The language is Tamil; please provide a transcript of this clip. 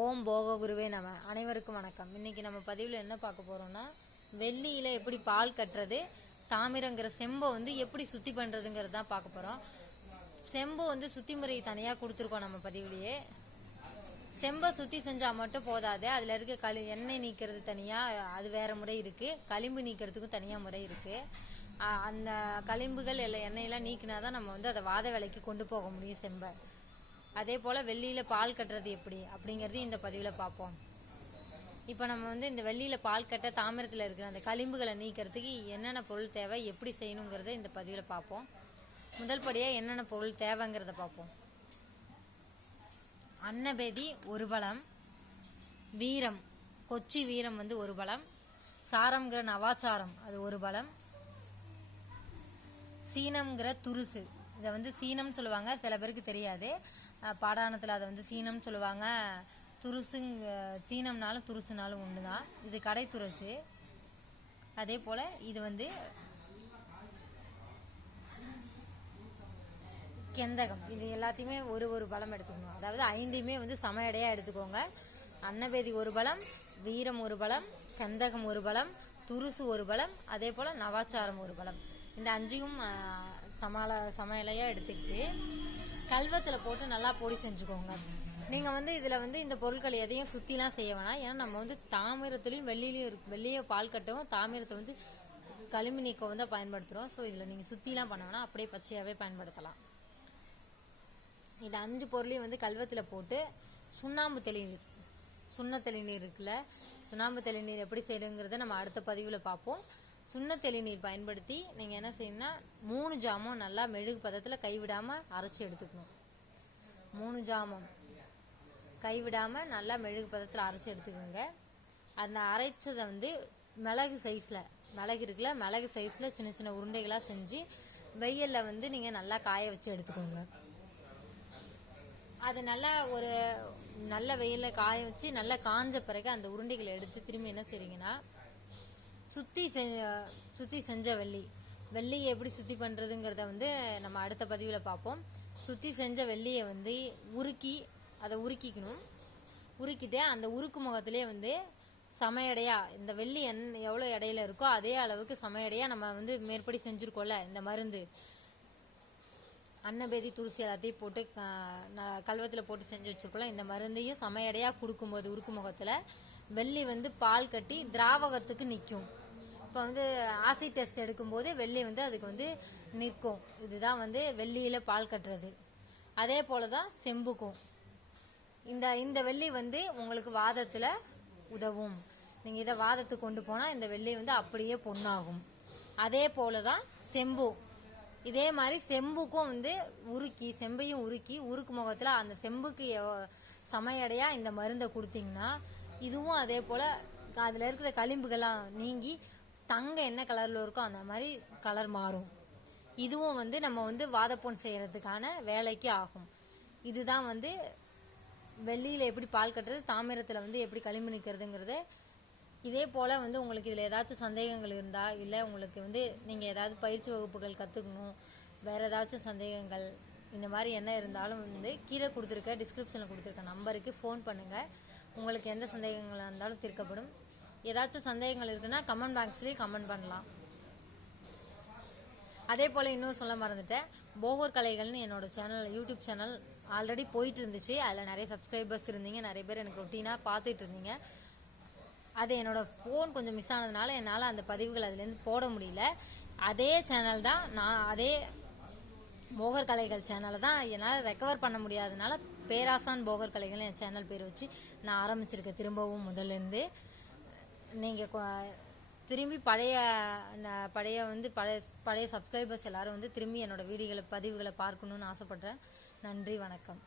ஓம் போக குருவே நம்ம அனைவருக்கும் வணக்கம். இன்னைக்கு நம்ம பதிவில் என்ன பார்க்க போகிறோம்னா வெள்ளியில் எப்படி பால் கட்டுறது தாமிரங்கிற செம்பை வந்து எப்படி சுத்தி பண்றதுங்கிறது தான் பார்க்க போகிறோம் செம்பு வந்து சுத்தி முறை தனியாக கொடுத்துருக்கோம் நம்ம பதிவுலேயே. செம்பை சுத்தி செஞ்சால் மட்டும் போதாது. அதில் இருக்க களி எண்ணெய் நீக்கிறது தனியாக அது வேற முறை இருக்கு. களிம்பு நீக்கிறதுக்கும் தனியாக முறை இருக்கு. அந்த களிம்புகள் எல்லாம் எண்ணெயெல்லாம் நீக்கினா தான் நம்ம வந்து அதை வாத வேலைக்கு கொண்டு போக முடியும் செம்பை. அதே போல் வெள்ளியில் பால் கட்டுறது எப்படி? அப்படிங்கிறதையும் இந்த பதிவில் பார்ப்போம். இப்போ நம்ம வந்து இந்த வெள்ளியில் பால் கட்ட தாமிரத்தில் இருக்கிற அந்த களிம்புகளை நீக்கிறதுக்கு என்னென்ன பொருள் தேவை எப்படி செய்யணுங்கிறத இந்த பதிவில் பார்ப்போம். முதல் படியாக என்னென்ன பொருள் தேவைங்கிறத பார்ப்போம். அன்னபேதி ஒரு பலம் வீரம் கொச்சி வீரம் வந்து ஒரு பலம் சாரம்ங்கிற நவாச்சாரம் அது ஒரு பலம் சீனம்ங்கிற துருசு இதை வந்து சீனம்னு சொல்லுவாங்க. சில பேருக்கு தெரியாது. பாடாணத்தில் அதை வந்து சீனம்னு சொல்லுவாங்க. துருசுங்க சீனம்னாலும் துருசுனாலும் ஒன்று தான் இது கடை துருசு. அதே போல் இது வந்து கெந்தகம். இது எல்லாத்தையுமே ஒரு ஒரு பலம் எடுத்துக்கணும். அதாவது ஐந்தையுமே வந்து சம எடையாக எடுத்துக்கோங்க. அன்னவேதி ஒரு பலம் வீரம் ஒரு பலம் கந்தகம் ஒரு பலம் துருசு ஒரு பலம் அதே போல் நவாச்சாரம் ஒரு பலம் இந்த அஞ்சையும் சமாள சமையலையாக எடுத்துக்கிட்டு கல்வத்தில் போட்டு நல்லா பொடி செஞ்சுக்கோங்க. நீங்கள் வந்து இதில் வந்து இந்த பொருட்கள் எதையும் சுற்றிலாம் செய்ய வேணாம். ஏன்னா நம்ம வந்து தாமிரத்துலேயும் வெள்ளிலையும் இருக்கு வெள்ளிய பால் கட்டவும் தாமிரத்தை வந்து களிமி நீக்கம் வந்து பயன்படுத்துகிறோம் ஸோ இதில் நீங்கள் சுற்றிலாம் பண்ண வேணாம். அப்படியே பச்சையாகவே பயன்படுத்தலாம். இது அஞ்சு பொருளையும் வந்து கல்வத்தில் போட்டு சுண்ணாம்பு தெளிநீர் சுண்ண தெளிநீர் இருக்குல்ல சுண்ணாம்பு தெளிநீர் எப்படி செய்யணுங்கிறத நம்ம அடுத்த பதிவில் பார்ப்போம். சுண்ண தெளிநீர் பயன்படுத்தி நீங்கள் என்ன செய்யணும்னா மூணு ஜாமும் நல்லா மெழுகு பதத்தில் கைவிடாமல் அரைச்சி எடுத்துக்கணும். மூணு ஜாமும் கைவிடாமல் நல்லா மெழுகு பதத்தில் அரைச்சி எடுத்துக்கோங்க. அந்த அரைச்சதை வந்து மிளகு சைஸில் மிளகு இருக்குல்ல மிளகு சைஸில் சின்ன சின்ன உருண்டைகளாக செஞ்சு வெயிலில் வந்து நீங்கள் நல்லா காய வச்சு எடுத்துக்கோங்க. அது நல்லா ஒரு நல்ல வெயிலில் காய வச்சு நல்லா காஞ்ச பிறகு அந்த உருண்டைகளை எடுத்து திரும்பி என்ன செய்றீங்கன்னா சுற்றி செ சுற்றி செஞ்ச வெள்ளி. வெள்ளியை எப்படி சுத்தி பண்ணுறதுங்கிறத வந்து நம்ம அடுத்த பதிவில் பார்ப்போம் சுற்றி செஞ்ச வெள்ளியை வந்து உருக்கி அதை உருக்கிக்கணும். உருக்கிட்டு அந்த உருக்கு முகத்திலே வந்து சமையடையா இந்த வெள்ளி என் எவ்வளோ இடையில இருக்கோ அதே அளவுக்கு சமையடையா நம்ம வந்து மேற்படி செஞ்சுருக்கோம்ல இந்த மருந்து. அன்னபேதி துளசி எல்லாத்தையும் போட்டு க- ந- கல்வத்தில் போட்டு செஞ்சு வச்சிருக்கோம் இந்த மருந்தையும் சமையடையாக கொடுக்கும்போது உருக்கு முகத்தில் வெள்ளி வந்து பால் கட்டி திராவகத்துக்கு நிற்கும் இப்போ வந்து ஆசிட் டெஸ்ட் எடுக்கும்போது வெள்ளி வந்து அதுக்கு வந்து நிற்கும். இதுதான் வந்து வெள்ளியில் பால் கட்டுறது. அதே போல தான் செம்புக்கும். இந்த இந்த வெள்ளி வந்து உங்களுக்கு வாதத்தில் உதவும். நீங்கள் இதை வாதத்துக்கு கொண்டு போனால் இந்த வெள்ளி வந்து அப்படியே பொண்ணாகும் அதே போல தான் செம்பு. இதே மாதிரி செம்புக்கும் வந்து உருக்கி செம்பையும் உருக்கி உருக்கு முகத்தில் அந்த செம்புக்கு சமையடையாக இந்த மருந்தை கொடுத்தீங்கன்னா இதுவும் அதே போல் அதில் இருக்கிற களிம்புகள்லாம் நீங்கி தங்கம் என்ன கலரில் இருக்கோ அந்த மாதிரி கலர் மாறும். இதுவும் வந்து நம்ம வந்து வாதப்பொன் செய்கிறதுக்கான வேலைக்கு ஆகும். இதுதான் வந்து வெள்ளியில் எப்படி பால் கட்டுறது தாமிரத்தில் வந்து எப்படி களிமண் நிற்கிறதுங்கிறத இதே போல் வந்து உங்களுக்கு இதில் ஏதாச்சும் சந்தேகங்கள் இருந்தால் இல்லை உங்களுக்கு வந்து நீங்கள் ஏதாவது பயிற்சி வகுப்புகள் கற்றுக்கணும் வேறு ஏதாச்சும் சந்தேகங்கள் இந்த மாதிரி என்ன இருந்தாலும் வந்து கீழே கொடுத்துருக்க டிஸ்கிரிப்ஷனில் கொடுத்துருக்க நம்பருக்கு ஃபோன் பண்ணுங்கள் உங்களுக்கு எந்த சந்தேகங்களாக இருந்தாலும் தீர்க்கப்படும். ஏதாச்சும் சந்தேகங்கள் இருக்குன்னா கமெண்ட் பாக்ஸ்லேயும் கமெண்ட் பண்ணலாம். அதே போல இன்னொரு சொல்ல மறந்துட்டேன். போகூர் கலைகள்னு என்னோட சேனல் யூடியூப் சேனல் ஆல்ரெடி போயிட்டு இருந்துச்சு. அதில் நிறைய சப்ஸ்கிரைபர்ஸ் இருந்தீங்க. நிறைய பேர் எனக்கு ரொட்டீனாக பார்த்துட்டு இருந்தீங்க. அது என்னோட ஃபோன் கொஞ்சம் மிஸ் ஆனதுனால என்னால் அந்த பதிவுகள் அதுலேருந்து போட முடியல. அதே சேனல் தான் நான் அதே போகர் கலைகள் சேனலை தான் என்னால் ரெக்கவர் பண்ண முடியாதனால பேராசான் போகர் கலைகள் என் சேனல் பேர் வச்சு நான் ஆரம்பிச்சிருக்கேன் திரும்பவும் முதல்லேருந்து நீங்கள் திரும்பி பழைய ந- பழைய வந்து பழைய பழைய சப்ஸ்கிரைபர்ஸ் எல்லாரும் வந்து திரும்பி என்னோட வீடியோகளை பதிவுகளை பார்க்கணுன்னு ஆசைப்பட்றேன். நன்றி வணக்கம்.